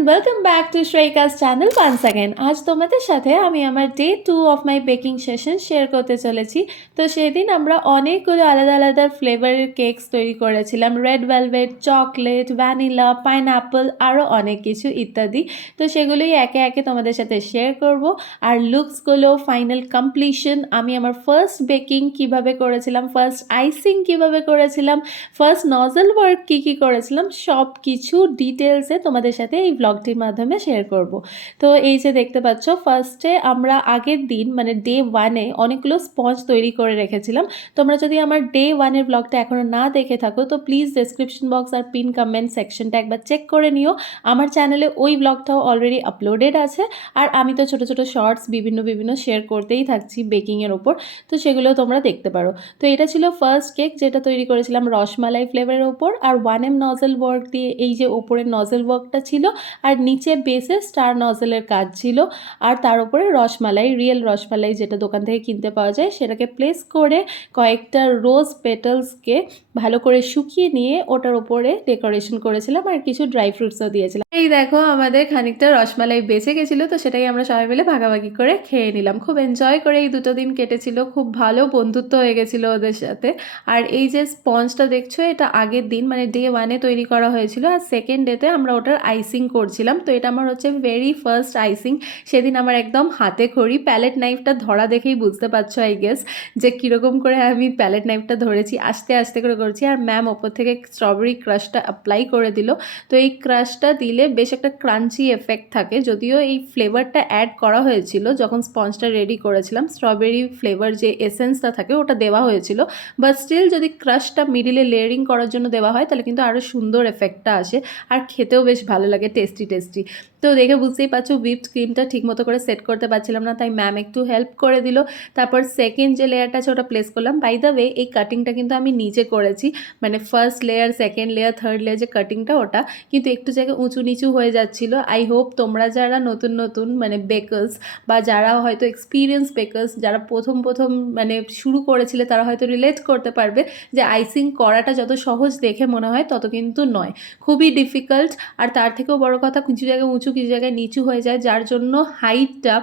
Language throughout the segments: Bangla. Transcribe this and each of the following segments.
and welcome back to Shreyka's channel once again. আজ তোমাদের সাথে আমি আমার day 2 of my baking session share করতে চলেছি। তো সেদিন আমরা অনেকগুলো আলাদা আলাদা ফ্লেভারের কেকস তৈরি করেছিলাম, red velvet, chocolate, vanilla, pineapple, আরও অনেক কিছু ইত্যাদি। তো সেগুলোই একে একে তোমাদের সাথে শেয়ার করব। আর লুকসগুলো, ফাইনাল কমপ্লিশন, আমি আমার ফার্স্ট বেকিং কিভাবে করেছিলাম, ফার্স্ট আইসিং কিভাবে করেছিলাম, ফার্স্ট নজল ওয়ার্ক কী করেছিলাম, সব কিছু ডিটেলসে তোমাদের সাথে এই ব্লগটির মাধ্যমে শেয়ার করব। তো এই যে দেখতে পাচ্ছ, ফার্স্টে আমরা আগের দিন মানে ডে 1-এ অনেকগুলো স্পঞ্জ তৈরি করে রেখেছিলাম। তোমরা যদি আমার ডে 1-এর ব্লগটা এখনও না দেখে থাকো তো প্লিজ ডেসক্রিপশন বক্স আর পিন কমেন্ট সেকশনটা একবার চেক করে নিও। আমার চ্যানেলে ওই ব্লগটাও অলরেডি আপলোডেড আছে। আর আমি তো ছোটো ছোটো শর্টস বিভিন্ন শেয়ার করতেই থাকছি বেকিংয়ের ওপর, তো সেগুলো তোমরা দেখতে পারো। তো এটা ছিল ফার্স্ট কেক, যেটা তৈরি করেছিলাম রসমালাই ফ্লেভারের ওপর, আর 1M নজল ওয়ার্ক দিয়ে এই যে ওপরের নজল ওয়ার্কটা ছিল, আর নিচে বেসে স্টার নজলের কাজ ছিল, আর তার উপরে রসমালাই, রিয়েল রসমালাই যেটা দোকান থেকে কিনতে পাওয়া যায়, সেটাকে প্লেস করে কয়েকটা রোজ পেটালসকে ভালো করে শুকিয়ে নিয়ে ওটার উপরে ডেকোরেশন করেছিলাম, আর কিছু ড্রাই ফ্রুটসও দিয়েছিলাম। এই দেখো আমাদের খানিকটা রসমালাই বেঁচে গেছিলো, তো সেটাই আমরা সবাই মিলে ভাগাভাগি করে খেয়ে নিলাম। খুব এনজয় করে এই দুটো দিন কেটেছিল, খুব ভালো বন্ধুত্ব হয়ে গেছিলো ওদের সাথে। আর এই যে স্পঞ্জটা দেখছো, এটা আগের দিন মানে ডে 1-এ তৈরি করা হয়েছিল, আর সেকেন্ড ডেতে আমরা ওটার আইসিং করছিলাম। তো এটা আমার হচ্ছে ভেরি ফার্স্ট আইসিং। সেদিন আমার একদম হাতে খড়ি, প্যালেট নাইফটা ধরা দেখেই বুঝতে পারছো আই গেস যে কীরকম করে আমি প্যালেট নাইফটা ধরেছি, আস্তে আস্তে করে করছি। আর ম্যাম ওপর থেকে স্ট্রবেরি ক্রাশটা অ্যাপ্লাই করে দিল। তো এই ক্রাশটা দিলে বেশ একটা ক্রাঞ্চি এফেক্ট থাকে, যদিও এই ফ্লেভারটা অ্যাড করা হয়েছিল যখন স্পঞ্জটা রেডি করেছিলাম, স্ট্রবেরি ফ্লেভার যে এসেন্সটা থাকে ওটা দেওয়া হয়েছিল, বাট স্টিল যদি ক্রাশটা মিডিলে লেয়ারিং করার জন্য দেওয়া হয় তাহলে কিন্তু আরও সুন্দর এফেক্টটা আসে, আর খেতেও বেশ ভালো লাগে, টেস্টি। তো দেখে বুঝতেই পারছো হুইপড ক্রিমটা ঠিকমতো করে সেট করতে পারছিলাম না, তাই ম্যাম একটু হেল্প করে দিল। তারপর সেকেন্ড যে লেয়ারটা আছে ওটা প্লেস করলাম। বাই দ্য ওয়ে, এই কাটিংটা কিন্তু আমি নিজে করেছি, মানে first layer, second layer, third layer যে কাটিংটা ওটা কিন্তু একটু জায়গায় উঁচু নিচু হয়ে যাচ্ছিলো। আই হোপ তোমরা যারা নতুন মানে বেকার্স, বা যারা হয়তো এক্সপিরিয়েন্স বেকার্স, যারা প্রথম মানে শুরু করেছিলে, তারা হয়তো রিলেট করতে পারবে যে আইসিং করাটা যত সহজ দেখে মনে হয় তত কিন্তু নয়, খুবই ডিফিকাল্ট। আর তার থেকেও বড় কথা, কিছু জায়গায় উঁচু, কিছু জায়গায় নিচু হয়ে যায়, যার জন্য হাইটটা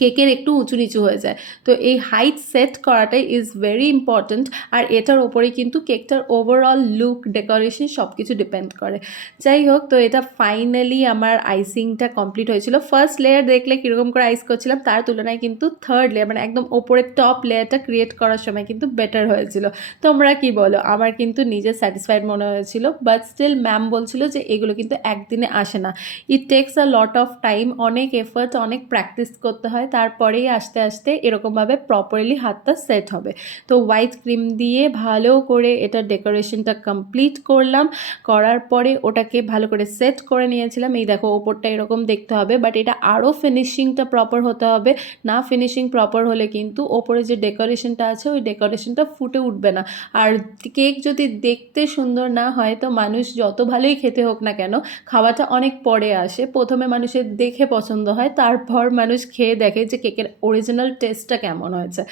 কেকের একটু উঁচু নিচু হয়ে যায়। তো এই হাইট সেট করাটাই ইজ ভেরি ইম্পর্ট্যান্ট, আর এটার ওপরেই কিন্তু কেকটার ওভারঅল লুক, ডেকোরেশন সব কিছু ডিপেন্ড করে। যাই হোক, তো এটা ফাইনালি আমার আইসিংটা কমপ্লিট হয়েছিল। ফার্স্ট লেয়ার দেখলে কীরকম করে আইস করছিলাম, তার তুলনায় কিন্তু থার্ড লেয়ার মানে একদম ওপরের টপ লেয়ারটা ক্রিয়েট করার সময় কিন্তু বেটার হয়েছিল। তোমরা কি বলো? আমার কিন্তু নিজে স্যাটিসফাইড মনে হয়েছিল, বাট স্টিল ম্যাম বলছিল যে এগুলো কিন্তু একদিনে আসে না, it takes a lot of time, অনেক এফার্ট, অনেক প্র্যাকটিস করতে হয়, তারপরেই আস্তে আস্তে এরকমভাবে প্রপারলি হাতটা সেট হবে। তো হোয়াইট ক্রিম দিয়ে ভালো করে এটা ডেকোরেশনটা কমপ্লিট করলাম, করার পরে ওটাকে ভালো করে সেট করে নিয়েছিলাম। এই দেখো ওপরটা এরকম দেখতে হবে, বাট এটা আরও ফিনিশিংটা প্রপার হতে হবে, না ফিনিশিং প্রপার হলে কিন্তু ওপরে যে ডেকোরেশনটা আছে ওই ডেকোরেশনটা ফুটে উঠবে না। আর কেক যদি দেখতে সুন্দর না হয় তো মানুষ যত ভালোই খেতে হোক না কেন, খাওয়াটা অনেক পরে আসে। প্রথমে মানুষের দেখে পছন্দ হয়, তারপর মানুষ খেয়ে দেখে যে কেকের অরিজিনাল টেস্টটা কেমন হয়েছে।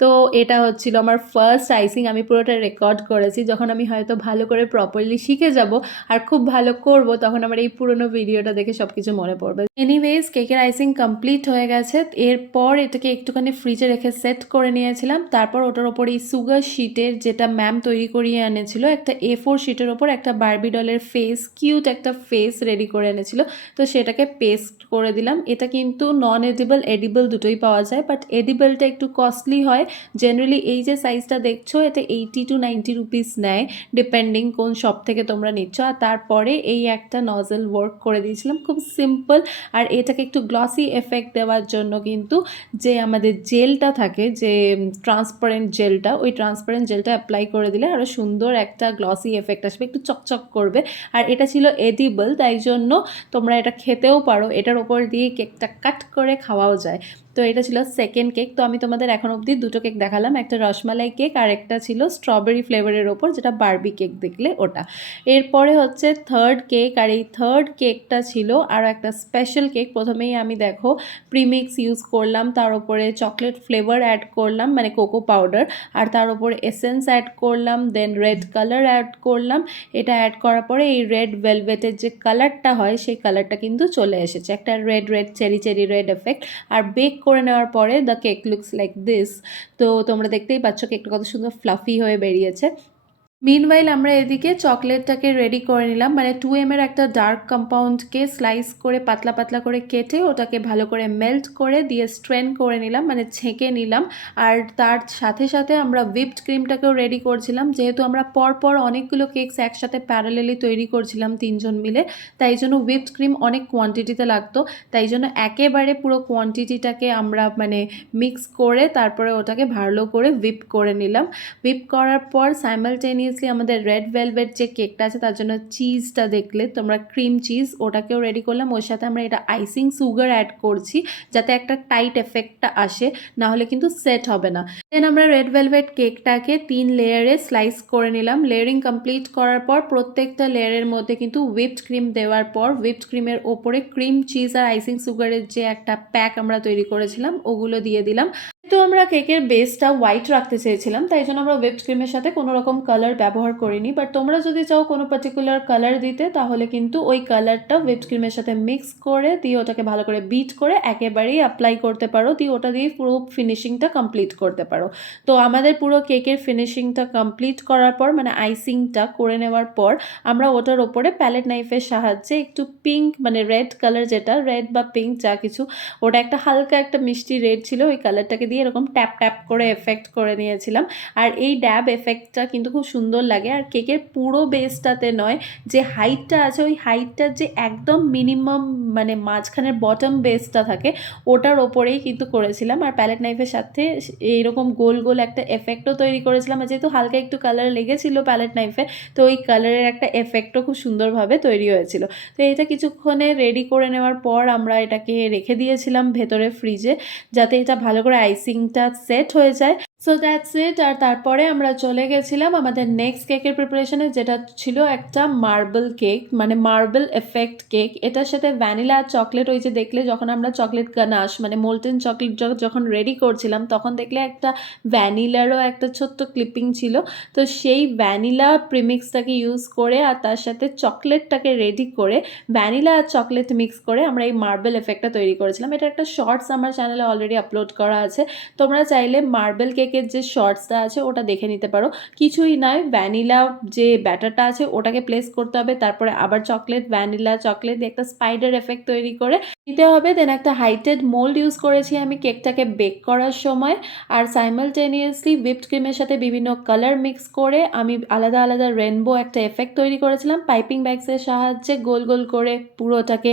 তো এটা হচ্ছিল আমার ফার্স্ট আইসিং, আমি পুরোটা রেকর্ড করেছি। যখন আমি হয়তো ভালো করে প্রপারলি শিখে যাব আর খুব ভালো করব, তখন আমার এই পুরোনো ভিডিওটা দেখে সব কিছু মনে পড়বে। এনিওয়েজ, কেকের আইসিং কমপ্লিট হয়ে গেছে। এরপর এটাকে একটুখানি ফ্রিজে রেখে সেট করে নিয়েছিলাম। তারপর ওটার ওপর এই সুগার শিটের, যেটা ম্যাম তৈরি করিয়ে এনেছিল, একটা A4 শিটের ওপর একটা বারবি ডলের ফেস, কিউট একটা ফেস রেডি করে এনেছিল, তো সেটাকে পেস্ট করে দিলাম। এটা কিন্তু নন এডিবল, এডিবল দুটোই পাওয়া যায়, বাট এডিবলটা একটু কস্টলি হয়। জেনারেলি এই যে সাইজটা দেখছো, এটা 80 to 90 রুপিস নেয়, ডিপেন্ডিং কোন শপ থেকে তোমরা নিচ্ছ। আর তারপরে এই একটা নজল ওয়ার্ক করে দিয়েছিলাম, খুব সিম্পল। আর এটাকে একটু গ্লসি এফেক্ট দেওয়ার জন্য কিন্তু যে আমাদের জেলটা থাকে, যে ট্রান্সপারেন্ট জেলটা, ওই ট্রান্সপারেন্ট জেলটা অ্যাপ্লাই করে দিলে আরও সুন্দর একটা গ্লসি এফেক্ট আসবে, একটু চকচক করবে। আর এটা ছিল এডিবল, তাই জন্য তোমরা এটা খেতেও পারো, এটার ওপর দিয়ে কেকটা কাট করে খাওয়াও যায়। তো এটা ছিল সেকেন্ড কেক। তো আমি তোমাদের এখন অবধি দুটো কেক দেখালাম, একটা রসমালাই কেক আর একটা ছিল স্ট্রবেরি ফ্লেভারের ওপর, যেটা বারবি কেক দেখলে ওটা। এরপরে হচ্ছে থার্ড কেক, আর এই থার্ড কেকটা ছিল আরও একটা স্পেশাল কেক। প্রথমেই আমি দেখো প্রিমিক্স ইউজ করলাম, তার উপরে চকলেট ফ্লেভার অ্যাড করলাম মানে কোকো পাউডার, আর তার উপরে এসেন্স অ্যাড করলাম, দেন রেড কালার অ্যাড করলাম। এটা অ্যাড করার পরে এই রেড ভেলভেটের যে কালারটা হয় সেই কালারটা কিন্তু চলে এসেছে, একটা red red cherry cherry red effect. আর বেক করে নেওয়ার পরে the cake looks like this. তো তোমরা দেখতেই পাচ্ছ কেকটা কত সুন্দর ফ্লাফি হয়ে বেরিয়েছে। মিনওয়াইল আমরা এদিকে চকলেটটাকে রেডি করে নিলাম, মানে 2M এর একটা ডার্ক কম্পাউন্ডকে স্লাইস করে পাতলা পাতলা করে কেটে ওটাকে ভালো করে মেল্ট করে দিয়ে স্ট্রেন করে নিলাম, মানে ছেঁকে নিলাম। আর তার সাথে সাথে আমরা হুইপড ক্রিমটাকেও রেডি করছিলাম, যেহেতু আমরা পরপর অনেকগুলো কেকস একসাথে প্যারালেলি তৈরি করছিলাম তিনজন মিলে, তাই জন্য হুইপড ক্রিম অনেক কোয়ান্টিটিতে লাগতো। তাই জন্য একেবারে পুরো কোয়ান্টিটিটাকে আমরা মানে মিক্স করে তারপরে ওটাকে ভালো করে হুইপ করে নিলাম। হুইপ করার পর সাইমালটেনিয়াসলি আমাদের রেড ভেলভেট যে কেকটা আছে তার জন্য চিজটা দেখলে তোমরা, ক্রিম চিজ, ওটাকেও রেডি করলাম। ওর সাথে আমরা এটা আইসিং সুগার অ্যাড করছি যাতে একটা টাইট এফেক্টটা আসে, না হলে কিন্তু সেট হবে না। দেন আমরা রেড ভেলভেট কেকটাকে 3 লেয়ারে স্লাইস করে নিলাম। লেয়ারিং কমপ্লিট করার পর প্রত্যেকটা লেয়ারের মধ্যে কিন্তু হুইপড ক্রিম দেওয়ার পর হুইপড ক্রিমের ওপরে ক্রিম চিজ আর আইসিং সুগারের যে একটা প্যাক আমরা তৈরি করেছিলাম ওগুলো দিয়ে দিলাম। তো আমরা কেকের বেসটা হোয়াইট রাখতে চেয়েছিলাম, তাই জন্য আমরা হুইপড ক্রিমের সাথে কোনো রকম কালার ব্যবহার করিনি। বাট তোমরা যদি চাও কোনো পার্টিকুলার কালার দিতে, তাহলে কিন্তু ওই কালারটা হুইপড ক্রিমের সাথে মিক্স করে দিয়ে ওটাকে ভালো করে বিট করে একেবারেই অ্যাপ্লাই করতে পারো, দিয়ে ওটা দিয়ে পুরো ফিনিশিংটা কমপ্লিট করতে পারো। তো আমাদের পুরো কেকের ফিনিশিংটা কমপ্লিট করার পর মানে আইসিংটা করে নেওয়ার পর আমরা ওটার ওপরে প্যালেট নাইফের সাহায্যে একটু পিঙ্ক মানে রেড কালার, যেটা রেড বা পিঙ্ক যা কিছু, ওটা একটা হালকা একটা মিষ্টি রেড ছিল, ওই কালারটাকে দিয়ে এরকম ট্যাপ ট্যাপ করে এফেক্ট করে নিয়েছিলাম। আর এই ড্যাব এফেক্টটা কিন্তু খুব সুন্দর লাগে। আর কেকের পুরো বেসটাতে নয়, যে হাইটটা আছে ওই হাইটটার যে একদম মিনিমাম মানে মাঝখানের বটম বেসটা থাকে ওটার ওপরেই কিন্তু করেছিলাম। আর প্যালেট নাইফের সাথে এইরকম গোল গোল একটা এফেক্টও তৈরি করেছিলাম, আর যেহেতু হালকা একটু কালার লেগেছিল প্যালেট নাইফে, তো ওই কালারের একটা এফেক্টও খুব সুন্দরভাবে তৈরি হয়েছিল। তো এটা কিছুক্ষণে রেডি করে নেওয়ার পর আমরা এটাকে রেখে দিয়েছিলাম ভেতরে ফ্রিজে, যাতে এটা ভালো করে আইসিংটা সেট হয়ে যায়। So that's it. আর তারপরে আমরা চলে গেছিলাম আমাদের নেক্সট কেকের প্রিপারেশনে, যেটা ছিল একটা মার্বেল কেক, মানে মার্বেল এফেক্ট কেক। এটার সাথে ভ্যানিলা আর চকলেট, ওই যে দেখলে যখন আমরা চকলেট গানাশ মানে মোল্টেন চকলেট যখন রেডি করছিলাম তখন দেখলে একটা ভ্যানিলারও একটা ছোট্ট ক্লিপিং ছিল। তো সেই ভ্যানিলা প্রিমিক্সটাকে ইউজ করে আর তার সাথে চকলেটটাকে রেডি করে ভ্যানিলা আর চকলেট মিক্স করে আমরা এই মার্বেল এফেক্টটা তৈরি করেছিলাম। এটা একটা শর্টস আমার চ্যানেলে অলরেডি আপলোড করা আছে, তোমরা চাইলে মার্বেল কেকের যে শর্টসটা আছে ওটা দেখে নিতে পারো। কিছুই নয়, ভ্যানিলা যে ব্যাটারটা আছে ওটাকে প্লেস করতে হবে, তারপরে আবার চকলেট, ভ্যানিলা চকলেট দিয়ে একটা স্পাইডার এফেক্ট তৈরি করে দিতে হবে। দেন একটা হাইটেড মোল্ড ইউজ করেছি আমি কেকটাকে বেক করার সময়। আর সাইমালটেনিয়াসলি হুইপড ক্রিমের সাথে বিভিন্ন কালার মিক্স করে আমি আলাদা আলাদা রেনবো একটা এফেক্ট তৈরি করেছিলাম পাইপিং ব্যাগসের সাহায্যে গোল গোল করে পুরোটাকে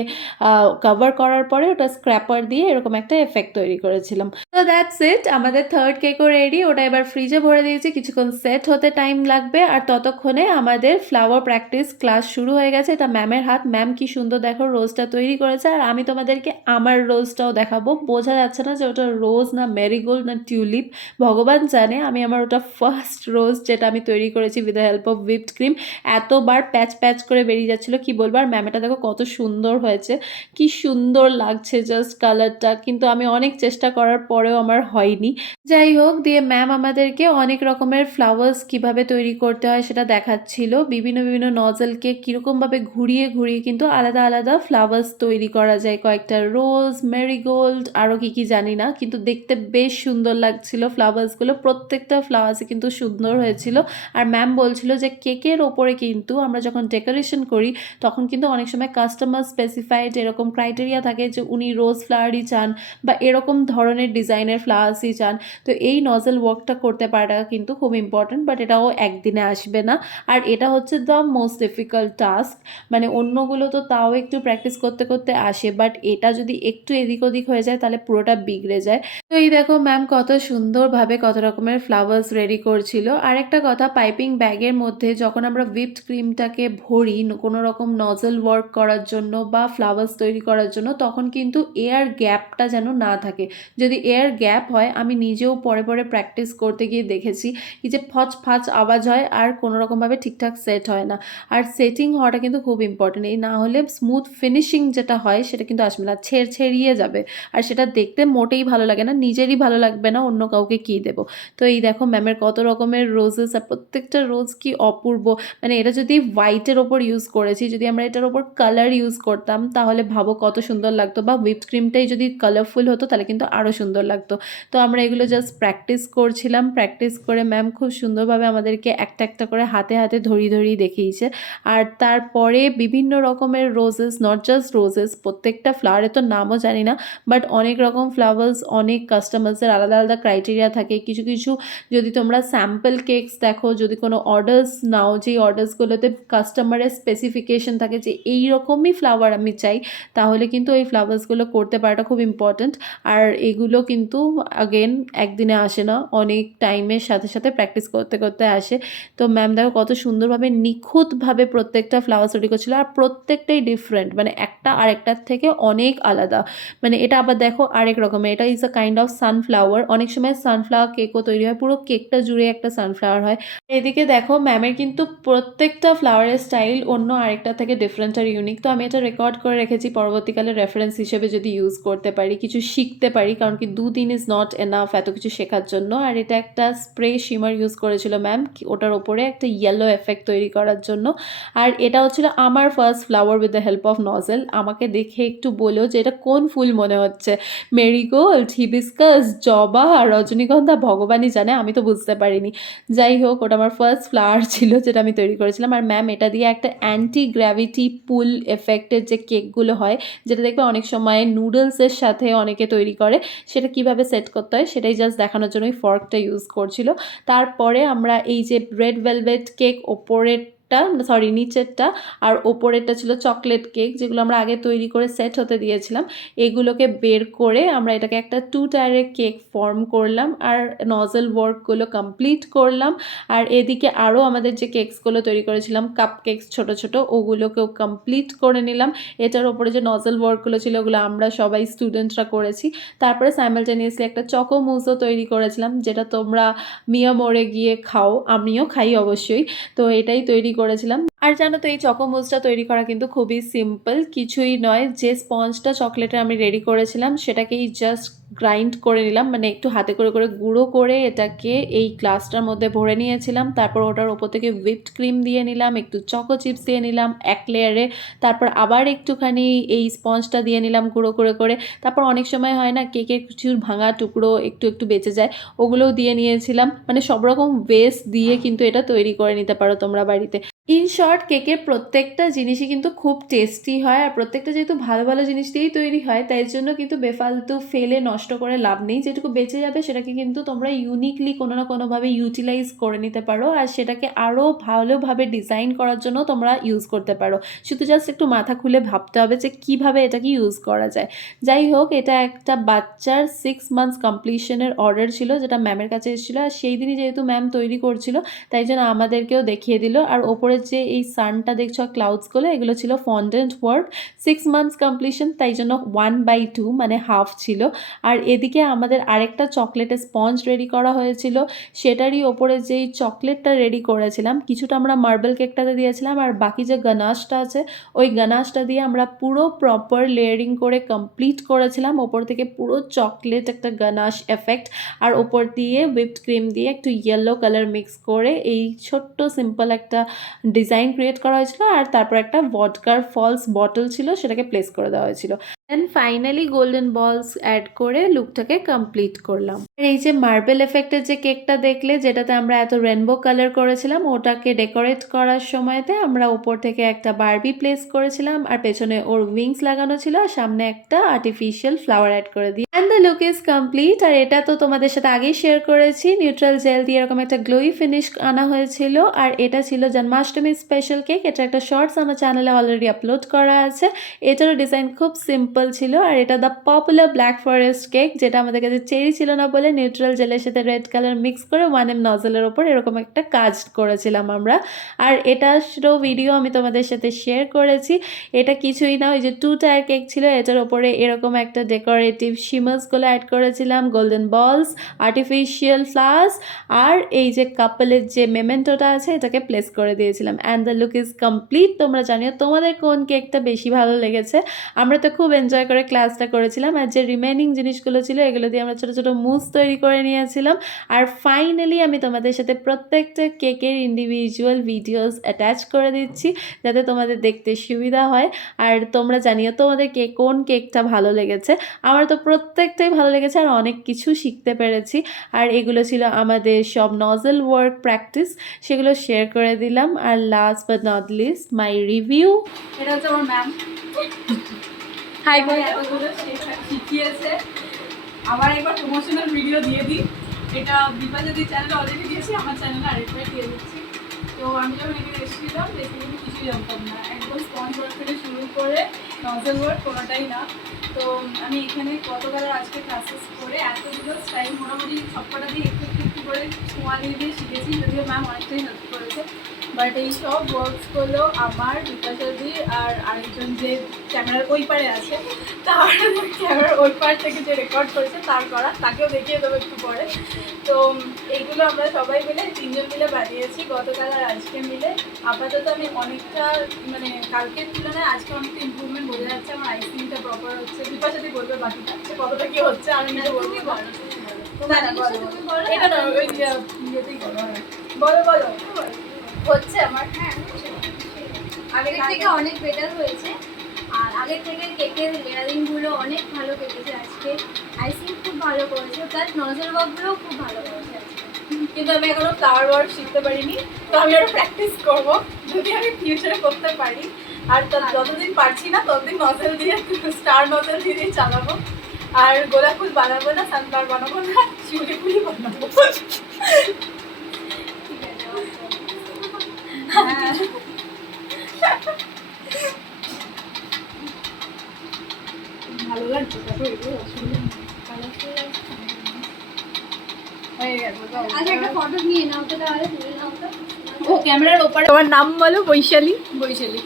কভার করার পরে ওটা স্ক্র্যাপার দিয়ে এরকম একটা এফেক্ট তৈরি করেছিলাম। তো দ্যাটস ইট, আমাদের থার্ড কেকও রেডি। ওটা এবার ফ্রিজে ভরে দিয়েছি, কিছুক্ষণ সেট হতে টাইম লাগবে। আর ততক্ষণে আমাদের ফ্লাওয়ার প্র্যাকটিস ক্লাস শুরু হয়ে গেছে। এটা ম্যামের হাত, ম্যাম কি সুন্দর দেখো রোজটা তৈরি করেছে। আর আমি তোমাদেরকে আমার রোজটাও দেখাবো। বোঝা যাচ্ছে না যে ওটা রোজ না মেরিগোল্ড না টিউলিপ, ভগবান জানে। আমি আমার ওটা ফার্স্ট রোজ যেটা আমি তৈরি করেছি with the help of whipped cream, এতবার প্যাচ প্যাচ করে বেরিয়ে যাচ্ছিলো কি বলবো। আর ম্যাম এটা দেখো কত সুন্দর হয়েছে, কি সুন্দর লাগছে জাস্ট কালারটা, কিন্তু আমি অনেক চেষ্টা করার পরেও আমার হয়নি। যাই হোক, দিয়ে ম্যাম আমাদেরকে অনেক রকমের ফ্লাওয়ার্স কিভাবে তৈরি করতে হয় সেটা দেখাচ্ছিল। বিভিন্ন বিভিন্ন নজেলকে কীরকমভাবে ঘুরিয়ে ঘুরিয়ে কিন্তু আলাদা আলাদা ফ্লাওয়ার্স তৈরি করা যায়, কয়েকটা রোজ, মেরিগোল্ড, আরও কী কী জানি না, কিন্তু দেখতে বেশ সুন্দর লাগছিল ফ্লাওয়ার্সগুলো। প্রত্যেকটা ফ্লাওয়ার্সই কিন্তু সুন্দর হয়েছিল। আর ম্যাম বলছিল যে কেকের ওপরে কিন্তু আমরা যখন ডেকোরেশন করি তখন কিন্তু অনেক সময় কাস্টমার স্পেসিফাইড এরকম ক্রাইটেরিয়া থাকে যে উনি রোজ ফ্লাওয়ারই চান বা এরকম ধরনের ডিজাইনের ফ্লাওয়ার্সই চান। তো এই নজল নজেল ওয়ার্কটা করতে পারা কিন্তু খুব ইম্পর্ট্যান্ট, বাট এটাও একদিনে আসবে না। আর এটা হচ্ছে দ্য মোস্ট ডিফিকাল্ট টাস্ক। মানে অন্যগুলো তো তাও একটু প্র্যাকটিস করতে করতে আসে, বাট এটা যদি একটু এদিক ওদিক হয়ে যায় তাহলে পুরোটা বিগড়ে যায়। তো এই দেখো ম্যাম কত সুন্দরভাবে কত রকমের ফ্লাওয়ার্স রেডি করছিল। আর একটা কথা, পাইপিং ব্যাগের মধ্যে যখন আমরা হুইপড ক্রিমটাকে ভরি কোনো রকম নজল ওয়ার্ক করার জন্য বা ফ্লাওয়ার্স তৈরি করার জন্য, তখন কিন্তু এয়ার গ্যাপটা যেন না থাকে। যদি এয়ার গ্যাপ হয়, আমি নিজেও পরে পরে প্র্যাকটিস করতে গিয়ে দেখেছি কি যে ফচ ফাচ আওয়াজ হয় আর কোনো রকমভাবে ঠিকঠাক সেট হয় না। আর সেটিং হওয়াটা কিন্তু খুব ইম্পর্টেন্ট, এই না হলে স্মুথ ফিনিশিং যেটা হয় সেটা কিন্তু আসবে না, ছেড়িয়ে যাবে। আর সেটা দেখতে মোটেই ভালো লাগে না, নিজেরই ভালো লাগবে না, অন্য কাউকে কী দেবো। তো এই দেখো ম্যামের কত রকমের রোজেস, আর প্রত্যেকটা রোজ কি অপূর্ব। মানে এটা যদি হোয়াইটের ওপর ইউজ করেছি, যদি আমরা এটার ওপর কালার ইউজ করতাম তাহলে ভাবো কত সুন্দর লাগতো, বা হুইপড ক্রিমটাই যদি কালারফুল হতো তাহলে কিন্তু আরও সুন্দর লাগতো। তো আমরা এগুলো জাস্ট প্র্যাকটিস করছিলাম, প্র্যাকটিস করে ম্যাম খুব সুন্দরভাবে আমাদেরকে একটা একটা করে হাতে হাতে ধরিয়ে দেখিয়েছে। আর তারপরে বিভিন্ন রকমের রোজেস, নট জাস্ট রোজেস, প্রত্যেকটা ফ্লাওয়ারের তো নামও জানি না, বাট অনেক রকম ফ্লাওয়ার্স, অনেক কাস্টমার্সের আলাদা আলাদা ক্রাইটেরিয়া থাকে। কিছু কিছু যদি তোমরা স্যাম্পল কেকস দেখো, যদি কোনো অর্ডার্স নাও, যেই অর্ডার্সগুলোতে কাস্টমারের স্পেসিফিকেশন থাকে যে এই রকমই ফ্লাওয়ার আমি চাই, তাহলে কিন্তু এই ফ্লাওয়ার্সগুলো করতে পারাটা খুব ইম্পর্ট্যান্ট। আর এগুলো কিন্তু আগেন একদিনে আসে না, অনেক টাইমের সাথে সাথে প্র্যাকটিস করতে করতে আসে। তো ম্যাম দেখো কত সুন্দরভাবে নিখুঁতভাবে প্রত্যেকটা ফ্লাওয়ার তৈরি করছিল, আর প্রত্যেকটাই ডিফারেন্ট, মানে একটা আরেকটার থেকে অনেক আলাদা। মানে এটা আবার দেখো আরেক রকমের, এটা is a kind of sunflower. অনেক সময় সানফ্লাওয়ার কেকও তৈরি হয়, পুরো কেকটা জুড়ে একটা সানফ্লাওয়ার হয়। এদিকে দেখো ম্যামের কিন্তু প্রত্যেকটা ফ্লাওয়ারের স্টাইল অন্য আরেকটা থেকে ডিফারেন্ট আর ইউনিক। তো আমি এটা রেকর্ড করে রেখেছি, পরবর্তীকালে রেফারেন্স হিসেবে যদি ইউজ করতে পারি, কিছু শিখতে পারি, কারণ কি 2 দিন ইজ নট এনাফ এত কিছু শেখার জন্য। আর এটা একটা স্প্রে শিমার ইউজ করেছিল ম্যাম, ওটার ওপরে একটা ইয়েলো এফেক্ট তৈরি করার জন্য। আর এটা হচ্ছিল আমার first flower with the help of nozzle. আমাকে দেখে একটু বলো যে এটা কোন ফুল মনে হচ্ছে, মেরিগোল্ড, হিবিস্কাস, জবা, রজনীগন্ধা, ভগবানই জানে, আমি তো বুঝতে পারিনি। যাই হোক, ওটা আমার ফার্স্ট ফ্লাওয়ার ছিল যেটা আমি তৈরি করেছিলাম। আর ম্যাম এটা দিয়ে একটা অ্যান্টি গ্র্যাভিটি পুল এফেক্টের যে কেকগুলো হয়, যেটা দেখবে অনেক সময় নুডলসের সাথে অনেকে তৈরি করে, সেটা কিভাবে সেট করতে হয় সেটাই জাস্ট দেখানোর জন্য ওই ফর্কটা ইউজ করছিল। তারপরে আমরা এই যে রেড ভেলভেট কেক নিচেরটা আর ওপরেরটা ছিল চকলেট কেক, যেগুলো আমরা আগে তৈরি করে সেট হতে দিয়েছিলাম, এগুলোকে বের করে আমরা এটাকে একটা 2 টায়ারের কেক ফর্ম করলাম আর নজল ওয়ার্কগুলো কমপ্লিট করলাম। আর এদিকে আরও আমাদের যে কেকসগুলো তৈরি করেছিলাম, কাপ কেকস ছোট ছোট, ওগুলোকেও কমপ্লিট করে নিলাম। এটার ওপরে যে নজল ওয়ার্কগুলো ছিল ওগুলো আমরা সবাই স্টুডেন্টরা করেছি। তারপরে সাইমালটেনিয়াসলি একটা চকো মুজও তৈরি করেছিলাম, যেটা তোমরা মিয়া মোড়ে গিয়ে খাও, আমিও খাই অবশ্যই। তো এটাই তৈরি করেছিলাম। আর জানো তো এই চকো মুজটা তৈরি করা কিন্তু খুবই সিম্পল, কিছুই নয়। যে স্পঞ্জটা চকলেটের আমি রেডি করেছিলাম সেটাকেই জাস্ট গ্রাইন্ড করে নিলাম, মানে একটু হাতে করে করে গুঁড়ো করে এটাকে এই গ্লাসটার মধ্যে ভরে নিয়েছিলাম। তারপর ওটার ওপর থেকে হুইপড ক্রিম দিয়ে নিলাম, একটু চকো চিপস দিয়ে নিলাম এক লেয়ারে, তারপর আবার একটুখানি এই স্পঞ্জটা দিয়ে নিলাম গুঁড়ো করে করে। তারপর অনেক সময় হয় না কেকের কিছু ভাঙা টুকরো একটু একটু বেঁচে যায়, ওগুলোও দিয়ে নিয়েছিলাম। মানে সব রকম ওয়েস্ট দিয়ে কিন্তু এটা তৈরি করে নিতে পারো তোমরা বাড়িতে। ইন শর্ট, কেকের প্রত্যেকটা জিনিসই কিন্তু খুব টেস্টি হয়, আর প্রত্যেকটা যেহেতু ভালো ভালো জিনিস দিয়েই তৈরি হয়, তাই জন্য কিন্তু বেফালতু ফেলে নষ্ট করে লাভ নেই। যেটুকু বেঁচে যাবে সেটাকে কিন্তু তোমরা ইউনিকলি কোনো না কোনোভাবে ইউটিলাইজ করে নিতে পারো, আর সেটাকে আরও ভালোভাবে ডিজাইন করার জন্য তোমরা ইউজ করতে পারো। শুধু জাস্ট একটু মাথা খুলে ভাবতে হবে যে কীভাবে এটাকে ইউজ করা যায়। যাই হোক, এটা একটা বাচ্চার 6 মান্থস কমপ্লিশনের অর্ডার ছিল, যেটা ম্যামের কাছে এসেছিলো। আর সেই দিনই যেহেতু ম্যাম তৈরি করছিল, তাই জন্য আমাদেরকেও দেখিয়ে দিল। আর ওপরে যে এই সানটা দেখছো ক্লাউডসগুলো, এগুলো ছিল ফন্ডেন্ট ওয়ার্ক, 6 মান্থস কমপ্লিশন, তাই জন্য 1/2 মানে হাফ ছিল। আর এদিকে আমাদের আরেকটা চকলেটের স্পঞ্জ রেডি করা হয়েছিল, সেটারই ওপরে যেই চকলেটটা রেডি করেছিলাম, কিছুটা আমরা মার্বেল কেকটাতে দিয়েছিলাম, আর বাকি যে গানাশটা আছে ওই গানাশটা দিয়ে আমরা পুরো প্রপার লেয়ারিং করে কমপ্লিট করেছিলাম। ওপর থেকে পুরো চকলেট একটা গানাশ এফেক্ট, আর ওপর দিয়ে হুইপড ক্রিম দিয়ে একটু ইয়েলো কালার মিক্স করে এই ছোট্ট সিম্পল একটা ডিজাইন ক্রিয়েট করা হয়েছিল। আর তারপর একটা ভডকার ফলস বটল ছিল, সেটাকে প্লেস করে দেওয়া হয়েছিল। অ্যান্ড ফাইনালি গোল্ডেন বলস অ্যাড করে লুকটাকে কমপ্লিট করলাম। আর এই যে মার্বেল এফেক্টের যে কেকটা দেখলে, যেটাতে আমরা এত রেনবো কালার করেছিলাম, ওটাকে ডেকোরেট করার সময়তে আমরা উপর থেকে একটা বারবি প্লেস করেছিলাম, আর পেছনে ওর উইংস লাগানো ছিল, আর সামনে একটা আর্টিফিশিয়াল ফ্লাওয়ার অ্যাড করে দিই। And the look is complete. আর এটা তো তোমাদের সাথে আগেই শেয়ার করেছি, নিউট্রাল জেল দিয়ে এরকম একটা গ্লোই ফিনিশ আনা হয়েছিল। আর এটা ছিল জন্মাষ্টমী স্পেশাল কেক। এটা একটা শর্টস আমার চ্যানেলে অলরেডি আপলোড করা আছে। এটারও ডিজাইন খুব সিম্পল ছিল। আর এটা the popular black forest cake, যেটা আমাদের কাছে চেরি ছিল না বলে নিউট্রাল জেলের সাথে রেড কালার মিক্স করে 1M নজলের ওপর এরকম একটা কাজ করেছিলাম আমরা। আর এটারও ভিডিও আমি তোমাদের সাথে শেয়ার করেছি। এটা কিছুই না, ওই যে 2 টায়ার কেক ছিল, এটার ওপরে এরকম একটা ডেকোরেটিভ শিমার্সগুলো অ্যাড করেছিলাম, গোল্ডেন বলস, আর্টিফিশিয়াল ফ্লাওয়ার্স, আর এই যে কাপলের যে মেমেন্টোটা আছে এটাকে প্লেস করে দিয়েছিলাম। And the look is complete. তোমরা জানিও তোমাদের কোন কেকটা বেশি ভালো লেগেছে। আমরা তো খুব এনজয় করে ক্লাসটা করেছিলাম। আর যে রিমেনিং জিনিসগুলো ছিল এগুলো দিয়ে আমরা ছোটো ছোটো মুস তৈরি করে নিয়েছিলাম। আর ফাইনালি আমি তোমাদের সাথে প্রত্যেকটা কেকের ইন্ডিভিজুয়াল ভিডিওস অ্যাটাচ করে দিচ্ছি, যাতে তোমাদের দেখতে সুবিধা হয়। আর তোমরা জানিও তোমাদের কোন কেকটা ভালো লেগেছে। আমার তো প্রত্যেকটাই ভালো লেগেছে, আর অনেক কিছু শিখতে পেরেছি। আর এগুলো ছিল আমাদের সব নজল ওয়ার্ক প্র্যাকটিস, সেগুলো শেয়ার করে দিলাম। আর last but not least my review. এটা হচ্ছে আমার ম্যাম, হাই আমার এতগুলো শিখিয়েছে। আবার একবার প্রমোশনাল ভিডিও দিয়ে দিই। এটা বিপাশাদির চ্যানেলে অলরেডি দিয়েছি, আমার চ্যানেলে আরেকবার দিয়ে দিচ্ছি। তো আমি যখন এখানে এসেছিলাম বেসিক্যালি কিছুই জানতাম না, একদম স্পঞ্জ ওয়ার্ক থেকে শুরু করে নজল ওয়ার্ক কোনোটাই না। তো আমি এখানে গতকাল আজকে ক্লাসেস করে এতগুলো স্টাইল মোটামুটি সবকটা দিয়ে একটু একটু একটু করে ছোঁয়া দিয়ে দিয়ে শিখেছি, যদিও ম্যাম অনেকটাই হেল্প করেছে। বাট এই সব ওয়ার্কসগুলো আমার বিপাশাদি আর আরেকজন যে ক্যামেরার ওই পারে আছে, তার ক্যামেরার ওই পার থেকে যে রেকর্ড করেছে তার করা, তাকেও দেখিয়ে দেবো একটু পরে। তো এইগুলো আমরা সবাই মিলে 3 জন মিলে বানিয়েছি গতকাল আর আজকে মিলে। আপাতত আমি অনেকটা মানে কালকের তুলনায় আজকে অনেকটা ইমপ্রুভমেন্ট বোঝা যাচ্ছে। আমার আইসিংটা প্রপার হচ্ছে। বিপাশাদি বলবে বাকিটা যে কতটা কি হচ্ছে, আমি নিজে বলবো না। না না বলো, এটা না ওই ইয়েতেই বলো, বলো হচ্ছে আমার। হ্যাঁ, আগের থেকে অনেক বেটার হয়েছে। আর আগের থেকে কেকের লেয়ারিংগুলো অনেক ভালো কেটেছে আজকে। আইসিং খুব ভালো করেছে, প্লাস নজল ওয়ার্কগুলোও খুব ভালো করেছে আজকে। কিন্তু আমি এখনো ফ্লাওয়ার ওয়ার্ক শিখতে পারিনি, তো আমি আরো প্র্যাকটিস করব যদি আমি ফিউচারে করতে পারি। আর যতদিন পারছি না ততদিন নজল দিয়ে, স্টার নজল দিয়ে চালাবো। আর গোলাপ ফুল বানাবো না, সানফ্লাওয়ার বানাবো না, শিউলি ফুলই বানাবো। ঠিক আছে, হ্যাঁ। ভালো লাগছে, দেখো এগুলো অসুবিধা নেই। হয়ে গেছে। আচ্ছা, একটা ফটো নিয়ে নাও তো, তাহলে তুলে নাও তো। ও ক্যামেরার ওপারে। তোমার নাম বলো। বৈশালী। বৈশালী।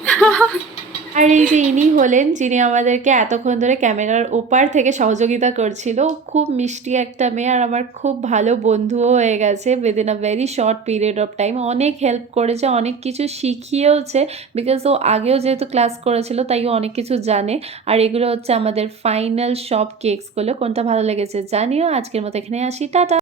আর এই যে ইনি হলেন যিনি আমাদেরকে এতক্ষণ ধরে ক্যামেরার ওপার থেকে সহযোগিতা করছিল। খুব মিষ্টি একটা মেয়ে, আর আমার খুব ভালো বন্ধুও হয়ে গেছে within a very short period of time. অনেক হেল্প করেছে, অনেক কিছু শিখিয়েওছে, বিকজ ও আগেও যেহেতু ক্লাস করেছিল তাই ও অনেক কিছু জানে। আর এগুলো হচ্ছে আমাদের ফাইনাল সব কেকসগুলো। কোনটা ভালো লেগেছে জানিও। আজকের মতো এখানে আসি, টাটা।